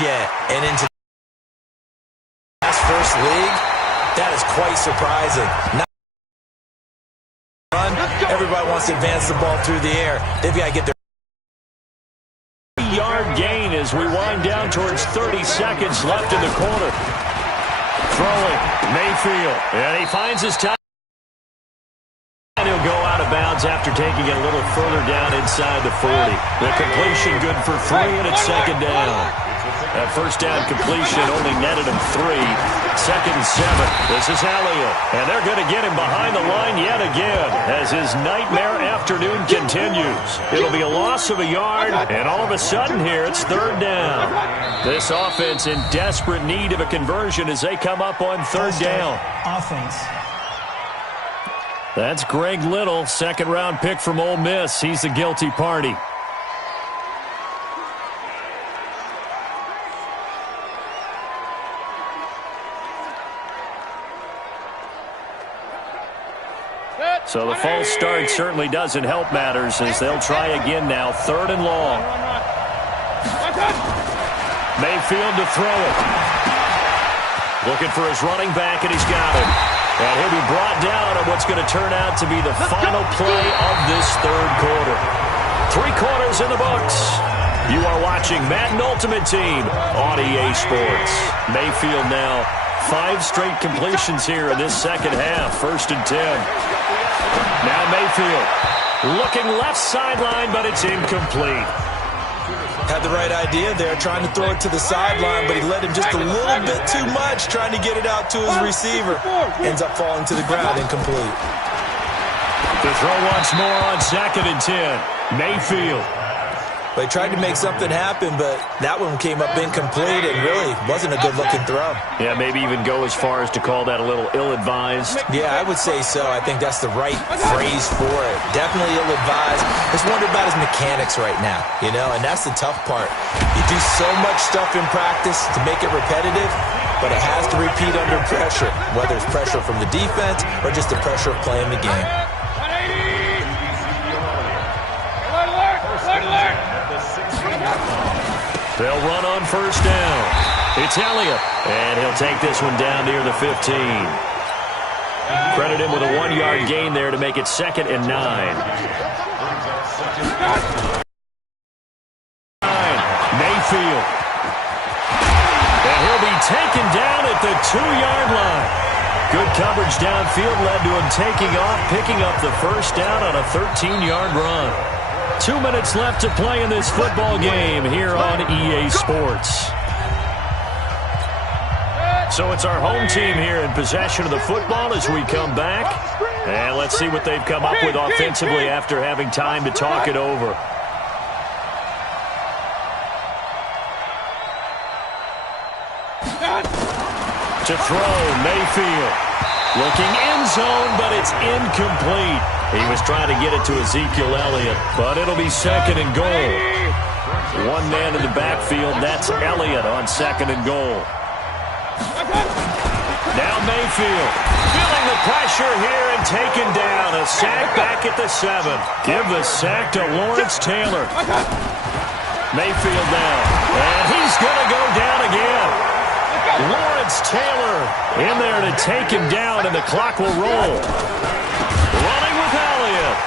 yet. And into his first league, that is quite surprising. Everybody wants to advance the ball through the air. They've got to get their yard gain as we wind down towards 30 seconds left in the quarter. Throwing, Mayfield, and he finds his time. And he'll go out of bounds after taking it a little further down inside the 40. The completion good for 3, and it's second down. That first down completion only netted him 3. Second and 7. This is Elliott. And they're going to get him behind the line yet again as his nightmare afternoon continues. It'll be a loss of a yard, and all of a sudden here it's third down. This offense in desperate need of a conversion as they come up on third down. Offense. That's Greg Little, second-round pick from Ole Miss. He's the guilty party. So the false start certainly doesn't help matters as they'll try again now, third and long. Mayfield to throw it. Looking for his running back, and he's got it. And he'll be brought down on what's going to turn out to be the final play of this third quarter. 3 quarters in the books. You are watching Madden Ultimate Team on EA Sports. Mayfield now 5 straight completions here in this second half. First and 10. Now Mayfield looking left sideline, but it's incomplete. Had the right idea there, trying to throw it to the sideline, but he let him just a little bit too much, trying to get it out to his receiver. Ends up falling to the ground, incomplete. The throw once more on second and 10. Mayfield. They tried to make something happen, but that one came up incomplete and really wasn't a good-looking throw. Yeah, maybe even go as far as to call that a little ill-advised. Yeah, I would say so. I think that's the right phrase for it. Definitely ill-advised. Just wonder about his mechanics right now, you know, and that's the tough part. You do so much stuff in practice to make it repetitive, but it has to repeat under pressure, whether it's pressure from the defense or just the pressure of playing the game. They'll run on first down. It's Elliott, and he'll take this one down near the 15. Credit him with a 1-yard gain there to make it second and 9. Mayfield. And he'll be taken down at the 2-yard line. Good coverage downfield led to him taking off, picking up the first down on a 13-yard run. 2 minutes left to play in this football game here on EA Sports. So it's our home team here in possession of the football as we come back. And let's see what they've come up with offensively after having time to talk it over. To throw, Mayfield. Looking end zone, but it's incomplete. He was trying to get it to Ezekiel Elliott, but it'll be second and goal. 1 man in the backfield, that's Elliott on second and goal. Now Mayfield, feeling the pressure here and taken down. A sack back at the 7. Give the sack to Lawrence Taylor. Mayfield now, and he's going to go down again. Lawrence Taylor in there to take him down, and the clock will roll. Running with Elliott.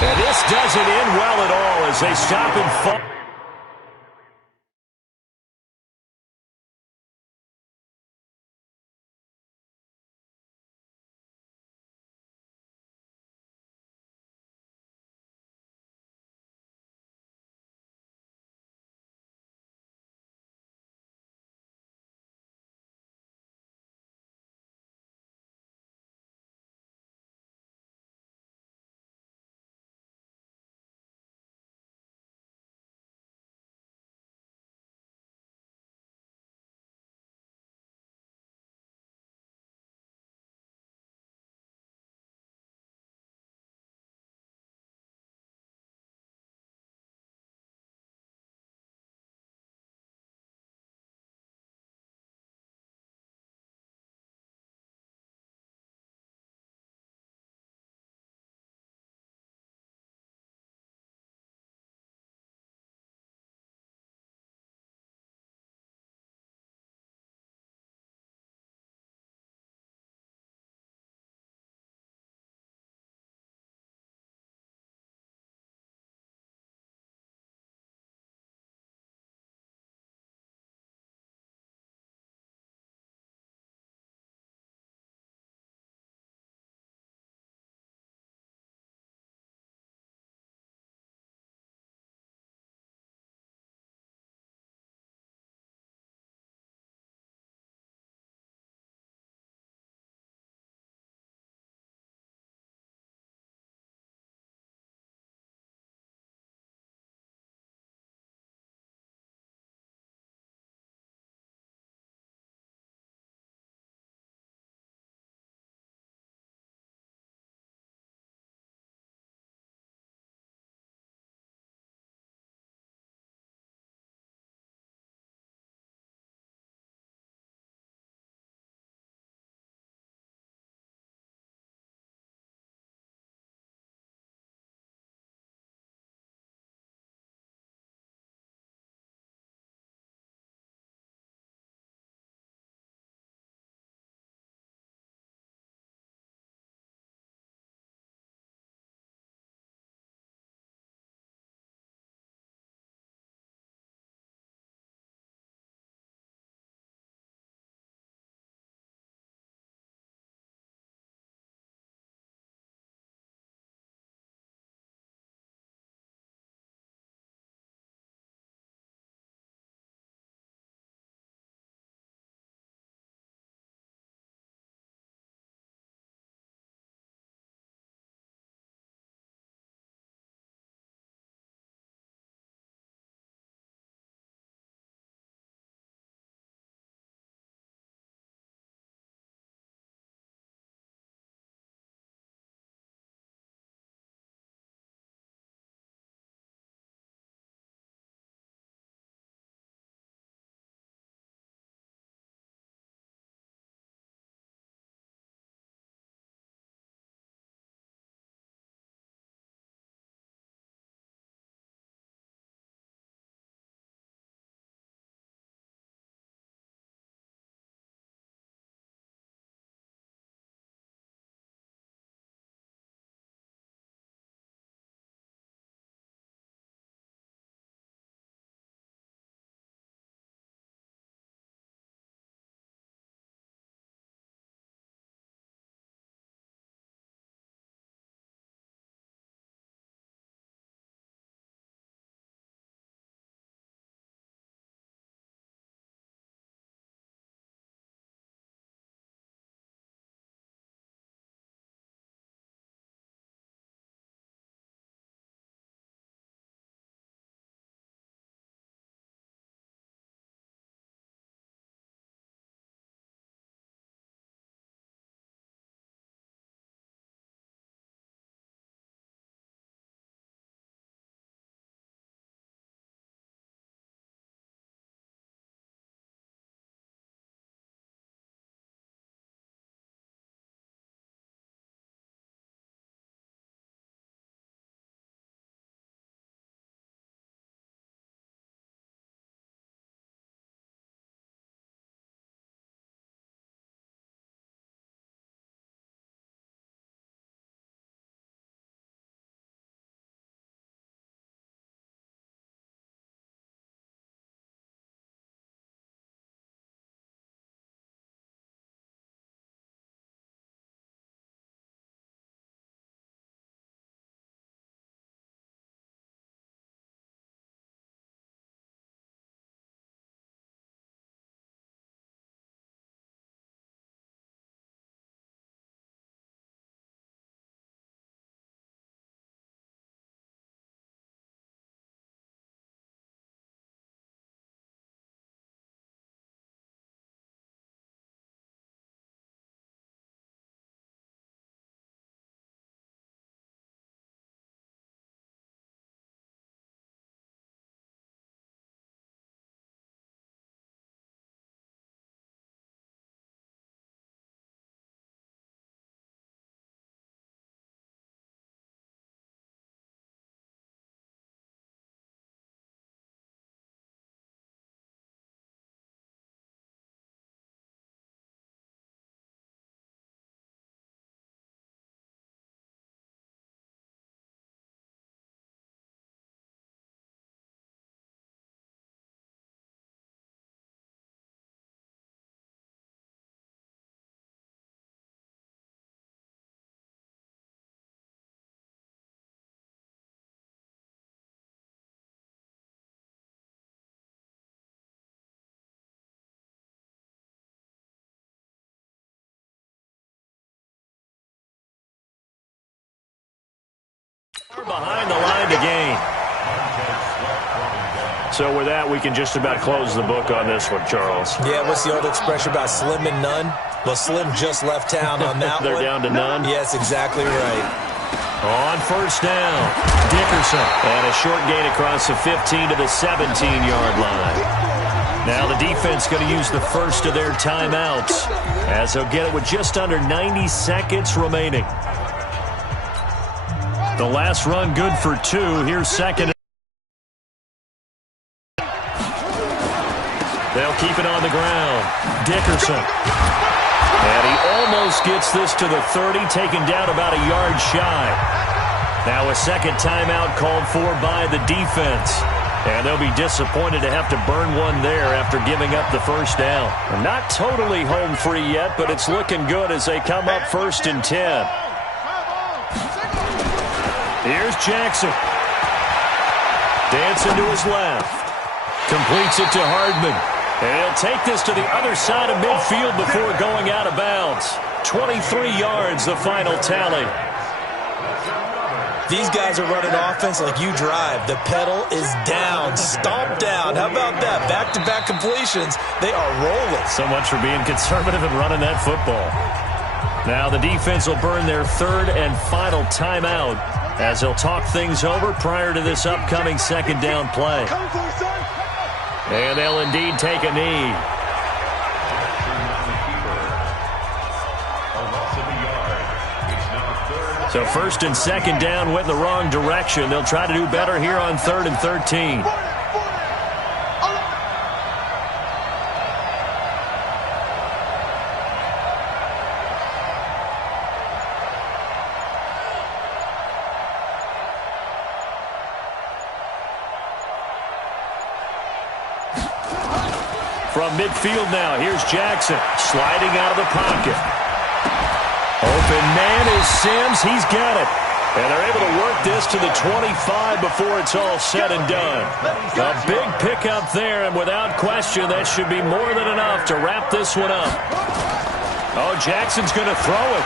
And this doesn't end well at all as they stop and fall. So with that, we can just about close the book on this one, Charles. Yeah, what's the old expression about slim and none? Well, Slim just left town on that They're one. down to none? Yes, exactly right. On first down, Dickerson. And a short gain across the 15 to the 17-yard line. Now the defense going to use the first of their timeouts as they'll get it with just under 90 seconds remaining. The last run good for 2. Here's second. They'll keep it on the ground. Dickerson. And he almost gets this to the 30, taken down about a yard shy. Now a second timeout called for by the defense. And they'll be disappointed to have to burn one there after giving up the first down. Not totally home free yet, but it's looking good as they come up 1st and 10. Here's Jackson. Dancing to his left. Completes it to Hardman. And he'll take this to the other side of midfield before going out of bounds. 23 yards, the final tally. These guys are running offense like you drive. The pedal is down, stomp down. How about that? Back-to-back completions. They are rolling. So much for being conservative and running that football. Now the defense will burn their third and final timeout as they'll talk things over prior to this upcoming second down play. And they'll indeed take a knee. So 1st and 2nd down went in the wrong direction. They'll try to do better here on 3rd and 13. From midfield now, here's Jackson sliding out of the pocket. Open man is Sims. He's got it. And they're able to work this to the 25 before it's all said and done. A big pickup there, and without question, that should be more than enough to wrap this one up. Oh, Jackson's going to throw it.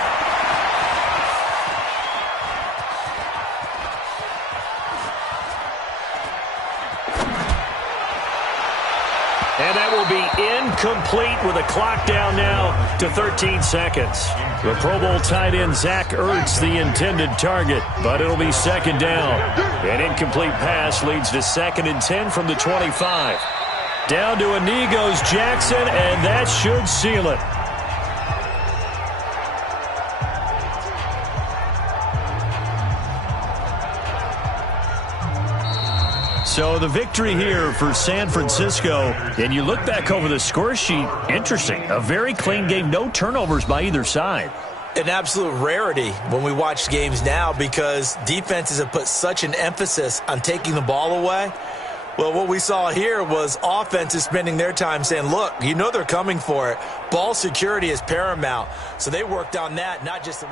And that will be incomplete with a clock down now to 13 seconds. The Pro Bowl tight end Zach Ertz the intended target, but it'll be 2nd down. An incomplete pass leads to 2nd and 10 from the 25. Down to a knee goes Jackson, and that should seal it. So the victory here for San Francisco, and you look back over the score sheet, interesting. A very clean game, no turnovers by either side. An absolute rarity when we watch games now because defenses have put such an emphasis on taking the ball away. Well, what we saw here was offenses spending their time saying, look, you know they're coming for it. Ball security is paramount. So they worked on that, not just...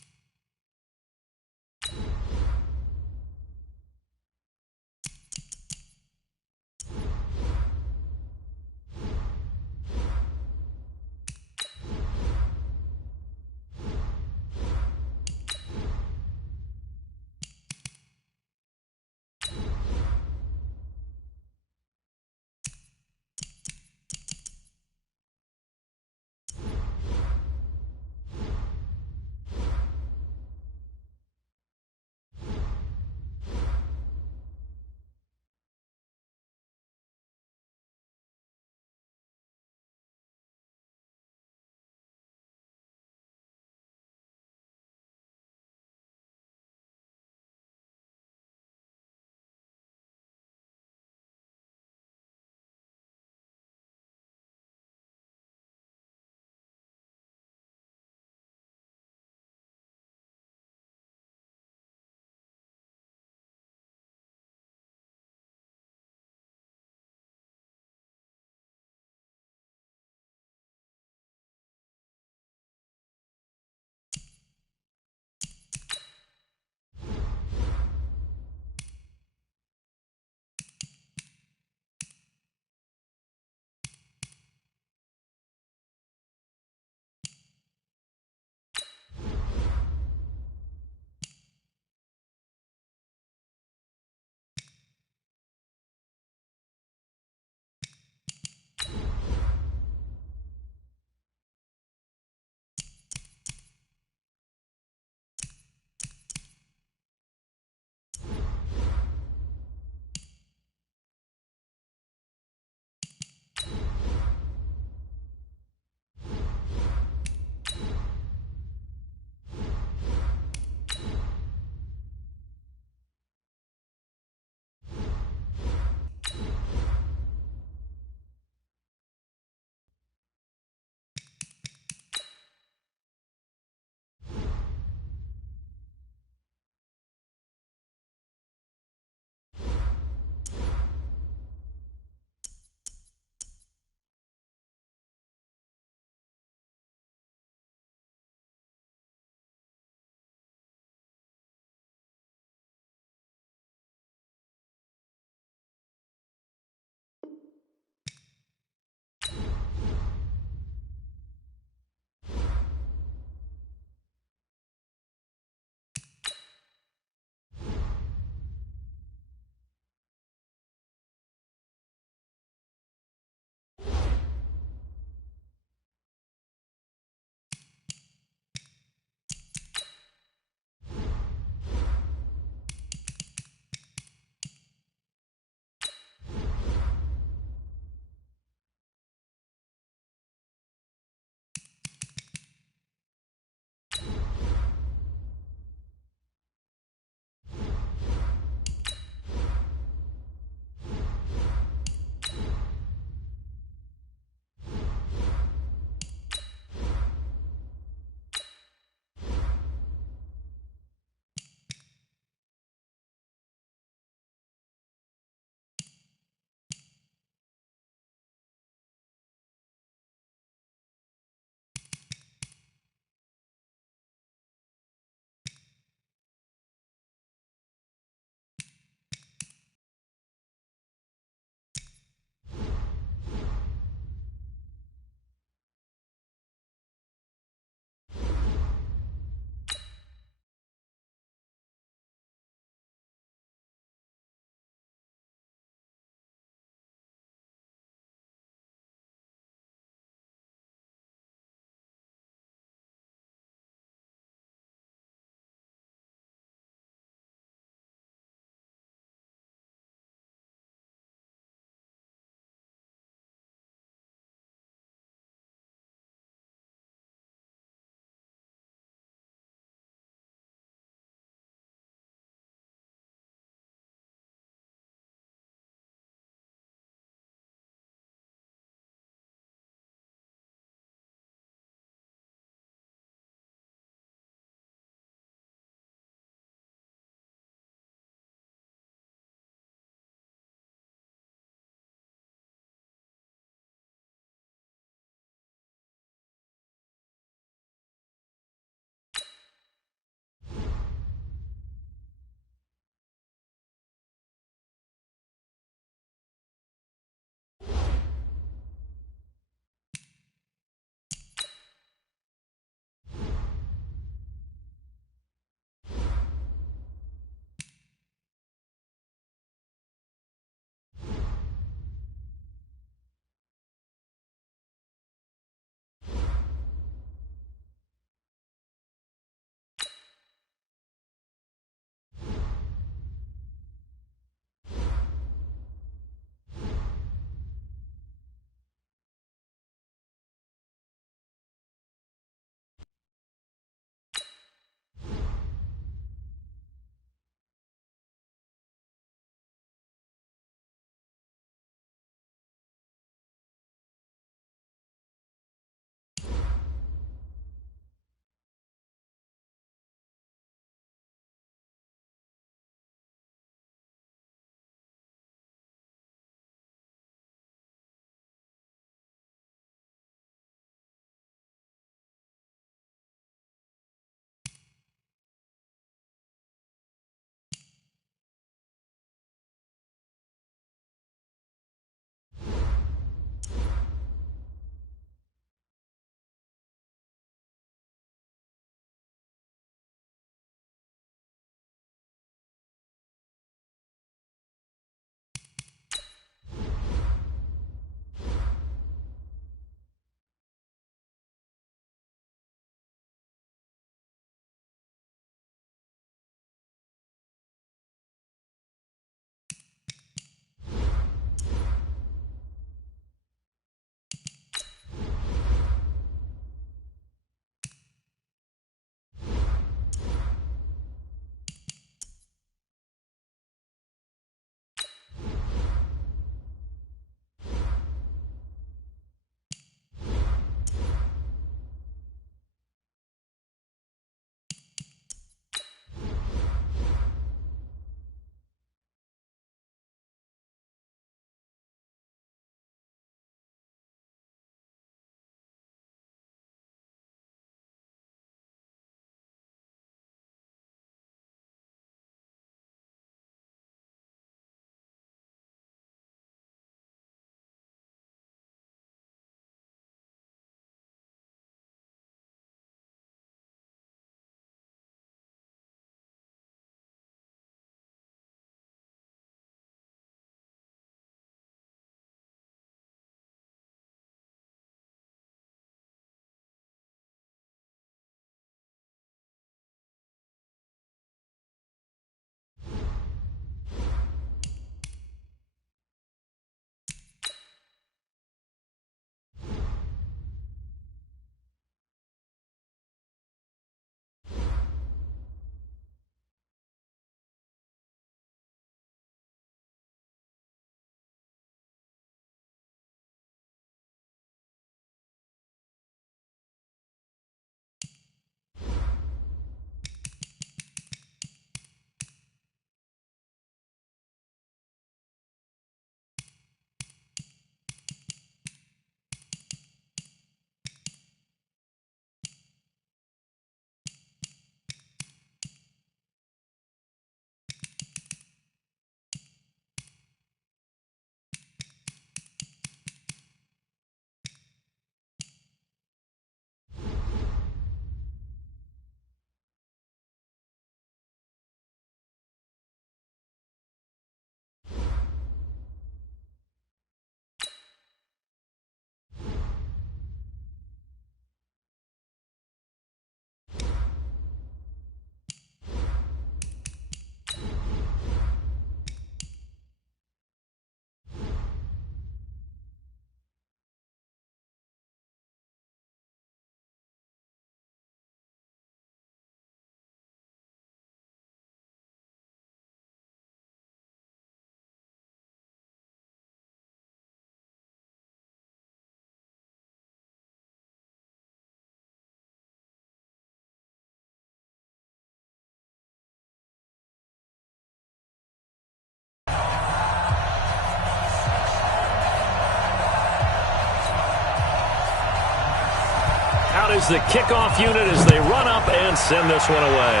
Out is the kickoff unit as they run up and send this one away.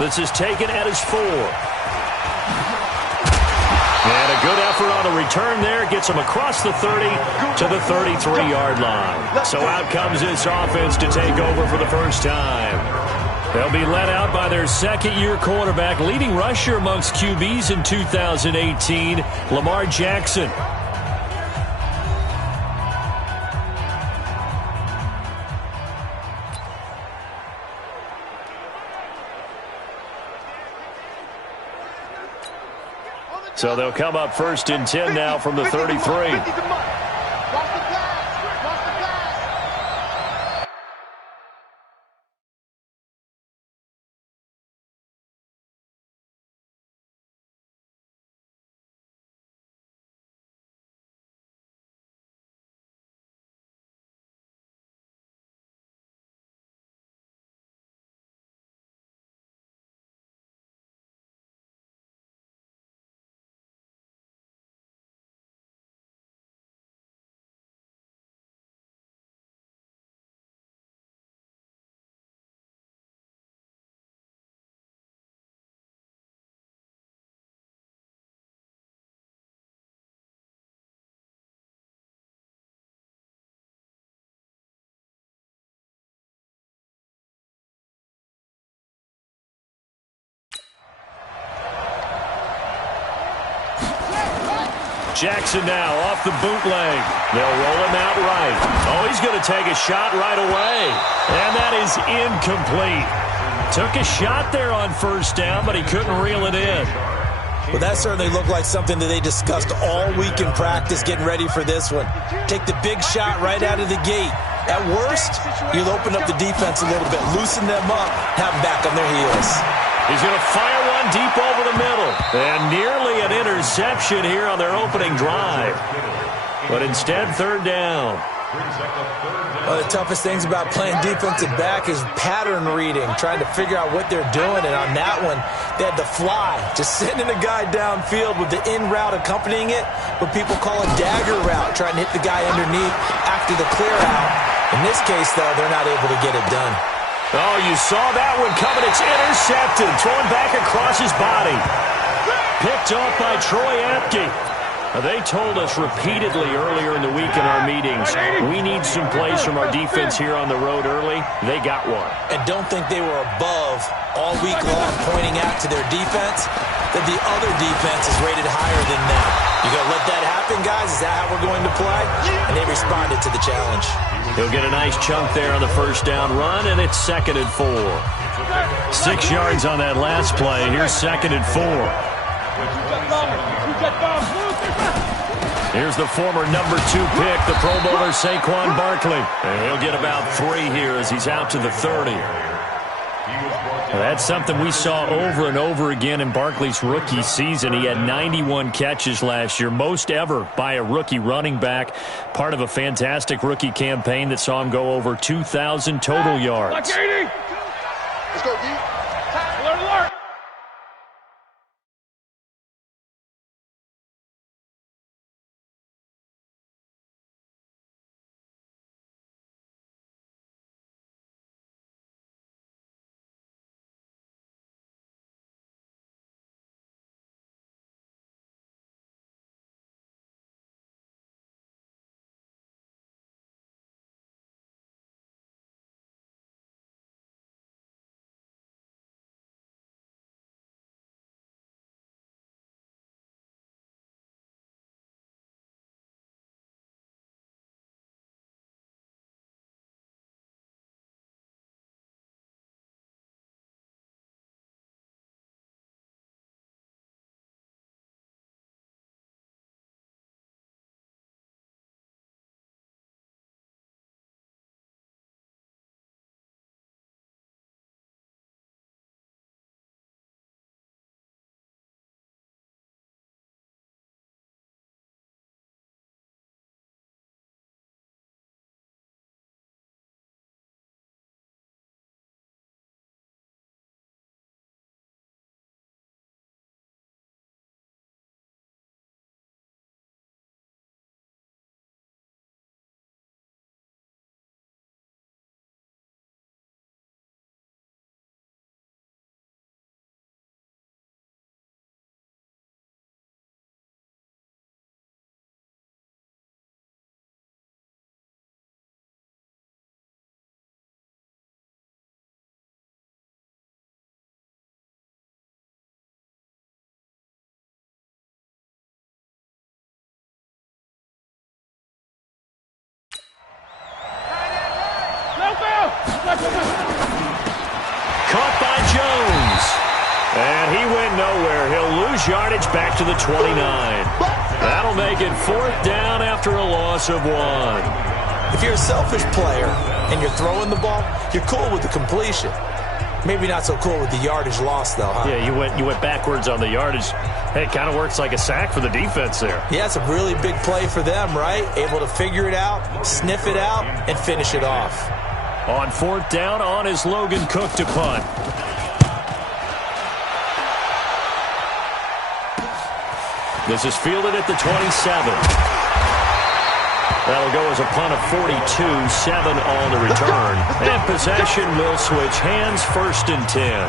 This is taken at his 4. And a good effort on the return there. Gets him across the 30 to the 33-yard line. So out comes this offense to take over for the first time. They'll be led out by their second-year quarterback, leading rusher amongst QBs in 2018, Lamar Jackson. So they'll come up 1st and 10 now from the 33. Jackson now off the bootleg. They'll roll him out right. Oh, he's going to take a shot right away. And that is incomplete. Took a shot there on 1st down, but he couldn't reel it in. Well, that certainly looked like something that they discussed all week in practice getting ready for this one. Take the big shot right out of the gate. At worst, you'll open up the defense a little bit, loosen them up, have them back on their heels. He's going to fire one deep over the middle. And nearly an interception here on their opening drive. But instead, 3rd down. One of the toughest things about playing defensive back is pattern reading, trying to figure out what they're doing. And on that one, they had the fly, just sending a guy downfield with the in route accompanying it, what people call a dagger route, trying to hit the guy underneath after the clear out. In this case, though, they're not able to get it done. Oh, you saw that one coming. It's intercepted. Thrown back across his body. Picked off by Troy Apke. They told us repeatedly earlier in the week in our meetings, we need some plays from our defense here on the road early. They got one. And don't think they were above all week long pointing out to their defense that the other defense is rated higher than them. You going to let that happen, guys? Is that how we're going to play? And they responded to the challenge. He'll get a nice chunk there on the 1st down run, and it's 2nd and 4. 6 yards on that last play. Here's 2nd and 4. Here's the former number 2 pick, the Pro Bowler Saquon Barkley. And he'll get about 3 here as he's out to the 30. Well, that's something we saw over and over again in Barkley's rookie season. He had 91 catches last year, most ever by a rookie running back. Part of a fantastic rookie campaign that saw him go over 2,000 total yards. Let's go, D. went nowhere. He'll lose yardage back to the 29. That'll make it 4th down after a loss of 1. If you're a selfish player and you're throwing the ball, you're cool with the completion. Maybe not so cool with the yardage loss, though, huh? Yeah, you went backwards on the yardage. Hey, it kind of works like a sack for the defense there. Yeah, it's a really big play for them, right? Able to figure it out, sniff it out, and finish it off. On 4th down, on is Logan Cook to punt. This is fielded at the 27. That'll go as a punt of 42, 7 on the return. And possession will switch hands, 1st and 10.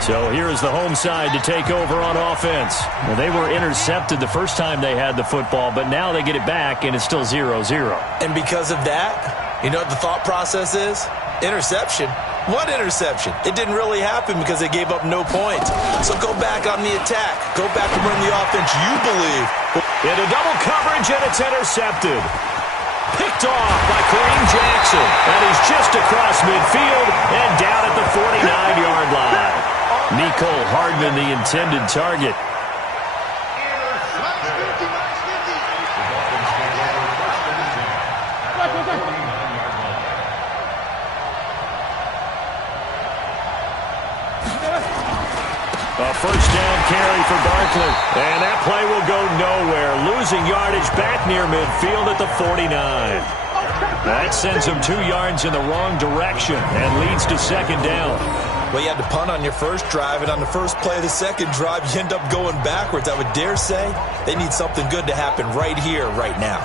So here is the home side to take over on offense. Well, they were intercepted the first time they had the football, but now they get it back, and it's still 0-0. And because of that, you know what the thought process is? Interception. What interception? It didn't really happen because they gave up no points. So go back on the attack. Go back and run the offense you believe. Into double coverage, and it's intercepted. Picked off by Kareem Jackson. And he's just across midfield and down at the 49-yard line. Nicole Hardman, the intended target. A 1st down carry for Barkley. And that play will go nowhere. Losing yardage back near midfield at the 49. That sends him 2 yards in the wrong direction and leads to 2nd down. Well, you had to punt on your first drive, and on the first play of the second drive, you end up going backwards. I would dare say they need something good to happen right here, right now.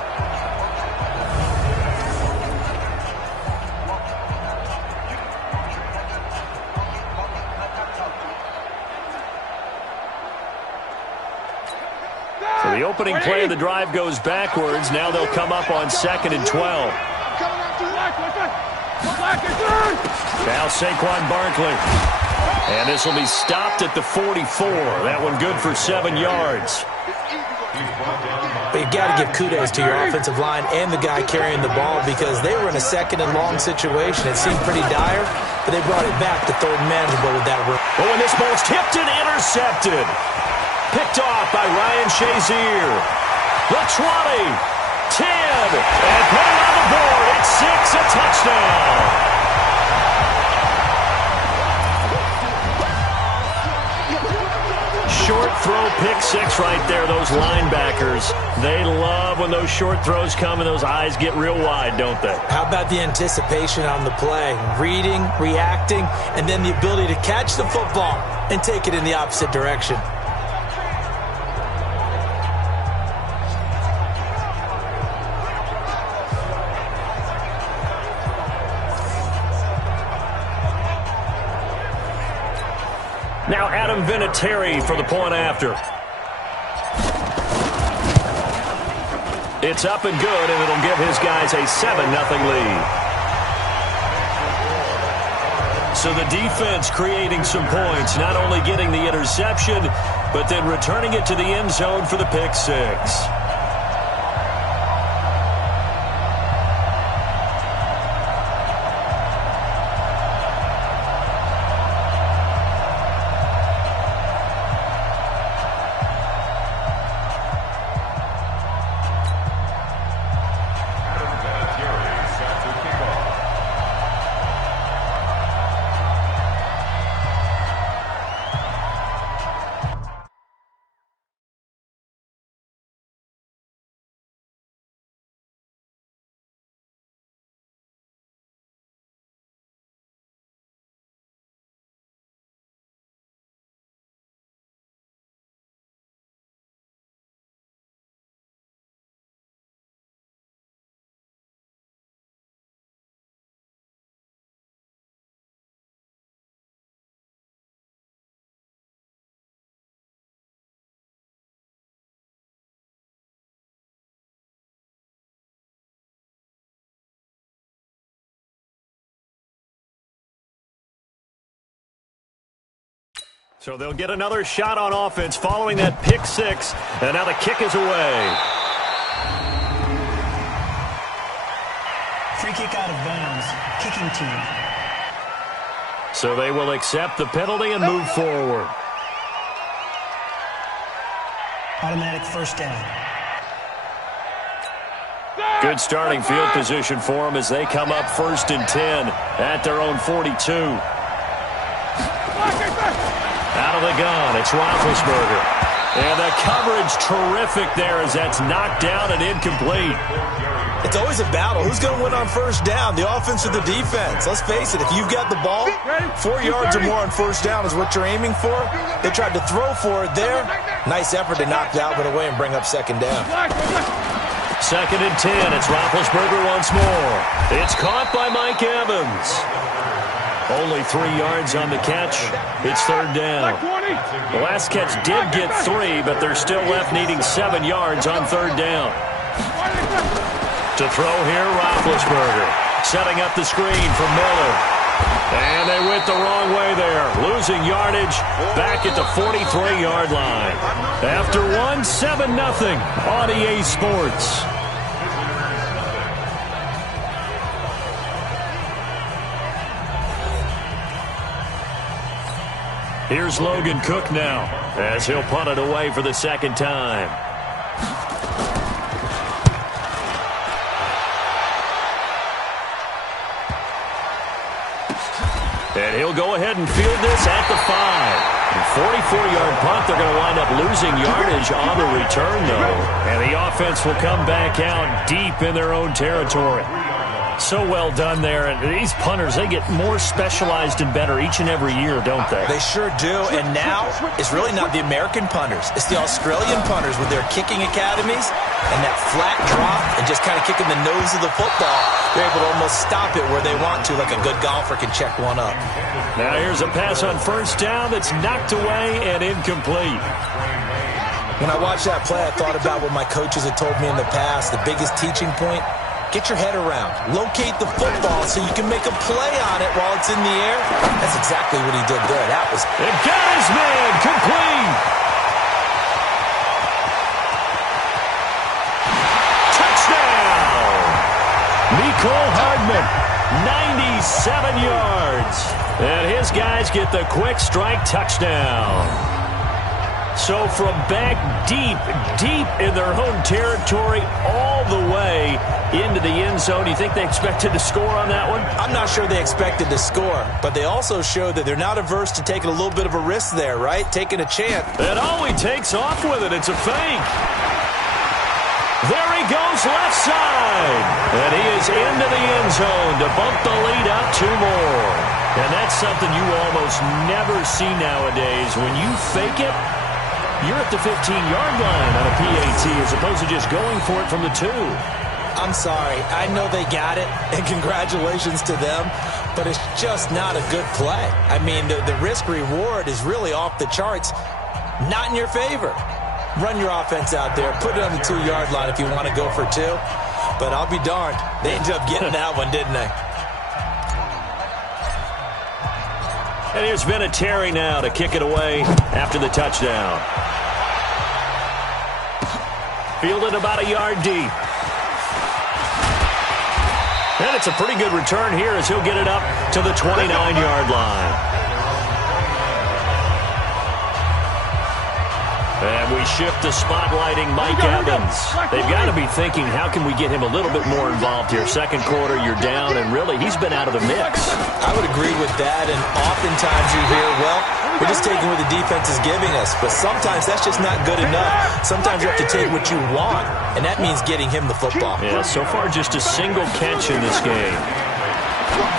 So the opening play of the drive goes backwards. Now they'll come up on 2nd and 12. Now Saquon Barkley. And this will be stopped at the 44. That one good for 7 yards. But you got to give kudos to your offensive line and the guy carrying the ball because they were in a 2nd and long situation. It seemed pretty dire, but they brought it back to 3rd and manageable with that run. Oh, and this ball's tipped and intercepted. Picked off by Ryan Shazier. The 20, 10, and put it on the board. It's 6, a touchdown. Short throw, pick 6 right there. Those linebackers, they love when those short throws come and those eyes get real wide, don't they? How about the anticipation on the play? Reading, reacting, and then the ability to catch the football and take it in the opposite direction. Now Adam Vinatieri for the point after. It's up and good, and it'll give his guys a 7-0 lead. So the defense creating some points, not only getting the interception, but then returning it to the end zone for the pick 6. So they'll get another shot on offense following that pick 6. And now the kick is away. Free kick out of bounds. Kicking team. So they will accept the penalty and move forward. Automatic first down. Good starting field position for them as they come up 1st and 10 at their own 42. Out of the gun, it's Roethlisberger. And the coverage terrific there as that's knocked down and incomplete. It's always a battle. Who's going to win on first down, the offense or the defense? Let's face it, if you've got the ball, 4 yards or more on first down is what you're aiming for. They tried to throw for it there. Nice effort to knock that one away and bring up second down. 2nd and 10. It's Roethlisberger once more. It's caught by Mike Evans. Only 3 yards on the catch. It's 3rd down. The last catch did get 3, but they're still left needing 7 yards on 3rd down. To throw here, Roethlisberger. Setting up the screen for Miller. And they went the wrong way there. Losing yardage back at the 43-yard line. After 7-0 on EA Sports. Here's Logan Cook now as he'll punt it away for the 2nd time. And he'll go ahead and field this at the 5. 44-yard punt. They're going to wind up losing yardage on the return, though. And the offense will come back out deep in their own territory. So well done there. And these punters, they get more specialized and better each and every year, don't they? They sure do. And now it's really not the American punters. It's the Australian punters with their kicking academies and that flat drop and just kind of kicking the nose of the football. They're able to almost stop it where they want to, like a good golfer can check one up. Now here's a pass on first down that's knocked away and incomplete. When I watched that play, I thought about what my coaches had told me in the past. The biggest teaching point, get your head around. Locate the football so you can make a play on it while it's in the air. That's exactly what he did there. That was... And got his man complete. Touchdown. Nicole Hardman, 97 yards. And his guys get the quick strike touchdown. So from back deep in their own territory all the way into the end zone, do you think they expected to score on that one? I'm not sure they expected to score, but they also showed that they're not averse to taking a little bit of a risk there, right? Taking a chance. And oh, he takes off with it. It's a fake. There he goes left side. And he is into the end zone to bump the lead up 2 more. And that's something you almost never see nowadays. When you fake it, you're at the 15-yard line on a PAT as opposed to just going for it from the 2. I'm sorry. I know they got it, and congratulations to them, but it's just not a good play. I mean, the risk-reward is really off the charts, not in your favor. Run your offense out there. Put it on the 2-yard line if you want to go for 2, but I'll be darned. They ended up getting that one, didn't they? And here's Vinatieri now to kick it away after the touchdown. Fielded about a yard deep. And it's a pretty good return here as he'll get it up to the 29-yard line. And we shift to spotlighting Mike Evans. They've got to be thinking, how can we get him a little bit more involved here? Second quarter, you're down, and really, he's been out of the mix. I would agree with that, and oftentimes you hear, well, we're just taking what the defense is giving us, but sometimes that's just not good enough. Sometimes you have to take what you want, and that means getting him the football. Yeah, so far just a single catch in this game.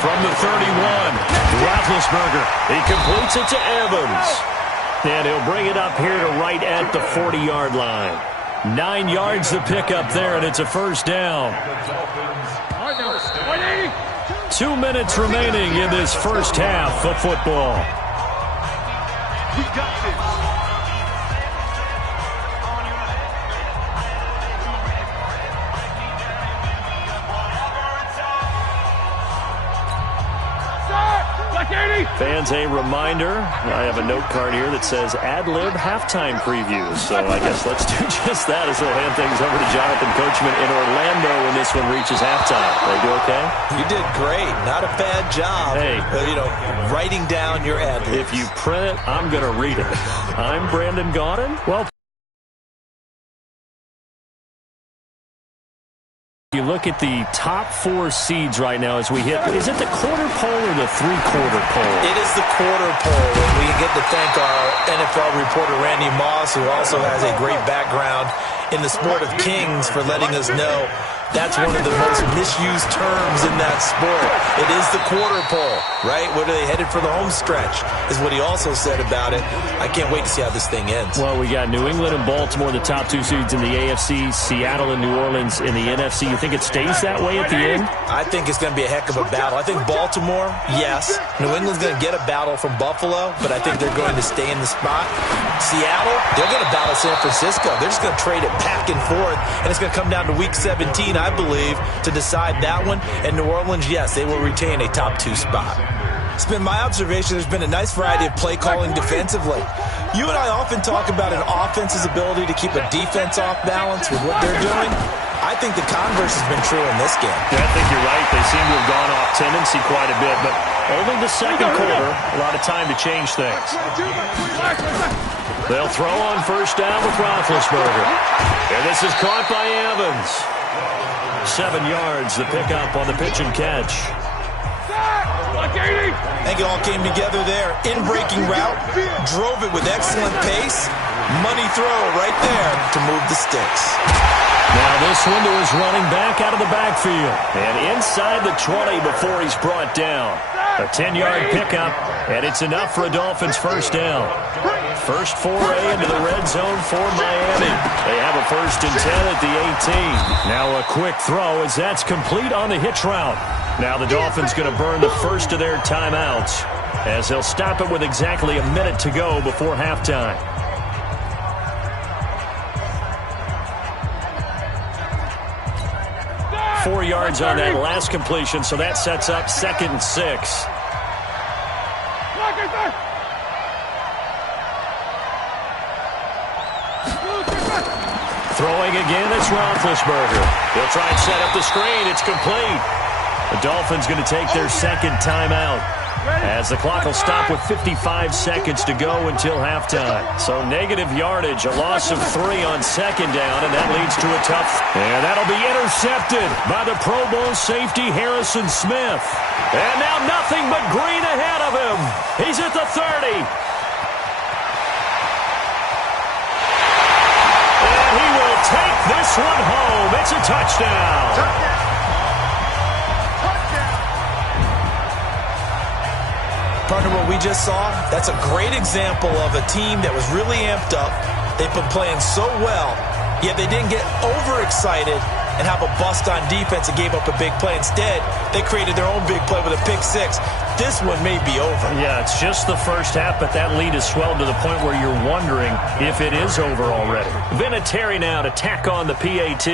From the 31, Roethlisberger. He completes it to Evans. And he'll bring it up here to right at the 40-yard line. 9 yards to pick up there, and it's a first down. 2 minutes remaining in this first half of football. We got this. Fans, a reminder, I have a note card here that says ad-lib halftime previews. So I guess let's do just that as we'll hand things over to Jonathan Coachman in Orlando when this one reaches halftime. They do okay? You did great. Not a bad job. Hey. Writing down your ad-libs. If you print it, I'm going to read it. I'm Brandon Gaudin. Well, you look at the top 4 seeds right now as we hit, is it the quarter pole or the three-quarter pole? It is the quarter pole, and we get to thank our NFL reporter Randy Moss, who also has a great background in the sport of kings, for letting us know that's one of the most misused terms in that sport. It is the quarter pole, right? Where are they headed for the home stretch, is what he also said about it. I can't wait to see how this thing ends. Well, we got New England and Baltimore, the top 2 seeds in the AFC, Seattle and New Orleans in the NFC. You think it stays that way at the end? I think it's going to be a heck of a battle. I think Baltimore, yes. New England's going to get a battle from Buffalo, but I think they're going to stay in the spot. Seattle, they're going to battle San Francisco. They're just going to trade it back and forth, and it's going to come down to Week 17, I believe, to decide that one. And New Orleans, yes, they will retain a top 2 spot. It's been my observation there's been a nice variety of play calling defensively. You and I often talk about an offense's ability to keep a defense off balance with what they're doing. I think the converse has been true in this game. Yeah, I think you're right. They seem to have gone off tendency quite a bit, but only the second quarter, a lot of time to change things. They'll throw on first down with Roethlisberger. And this is caught by Evans. 7 yards, the pickup on the pitch and catch. I think it all came together there. In-breaking route, drove it with excellent pace. Money throw right there to move the sticks. Now this one to his running back out of the backfield. And inside the 20 before he's brought down. A 10-yard pickup, and it's enough for a Dolphins first down. First foray into the red zone for Miami. They have a 1st and 10 at the 18. Now a quick throw as that's complete on the hitch route. Now the Dolphins going to burn the first of their timeouts as they'll stop it with exactly a minute to go before halftime. Four yards on that last completion, so that sets up 2nd and 6. Throwing again, it's Roethlisberger. He'll try and set up the screen. It's complete. The Dolphins going to take their 2nd timeout as the clock will stop with 55 seconds to go until halftime. So negative yardage, a loss of 3 on 2nd down, and that leads to a tough. And that'll be intercepted by the Pro Bowl safety Harrison Smith. And now nothing but green ahead of him. He's at the 30. And he will take this one home. It's a touchdown. Partner, what we just saw, that's a great example of a team that was really amped up. They've been playing so well, yet they didn't get overexcited and have a bust on defense and gave up a big play. Instead, they created their own big play with a pick 6. This one may be over. Yeah, it's just the first half, but that lead has swelled to the point where you're wondering if it is over already. Vinatieri now to tack on the PAT.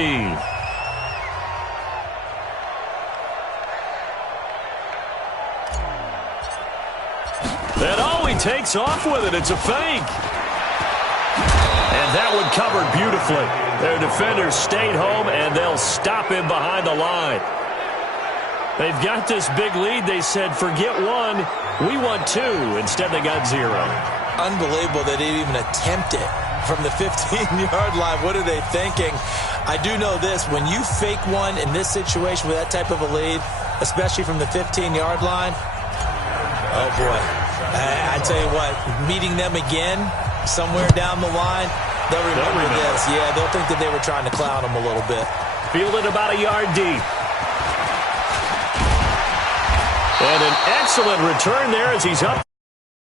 Takes off with it. It's a fake. And that one covered beautifully. Their defenders stayed home, and they'll stop him behind the line. They've got this big lead. They said, forget 1, we want 2. Instead, they got 0. Unbelievable they didn't even attempt it from the 15-yard line. What are they thinking? I do know this. When you fake one in this situation with that type of a lead, especially from the 15-yard line, oh, boy. I tell you what, meeting them again somewhere down the line, they'll remember this. Yeah, they'll think that they were trying to clown them a little bit. Fielded about a yard deep. And an excellent return there as he's up.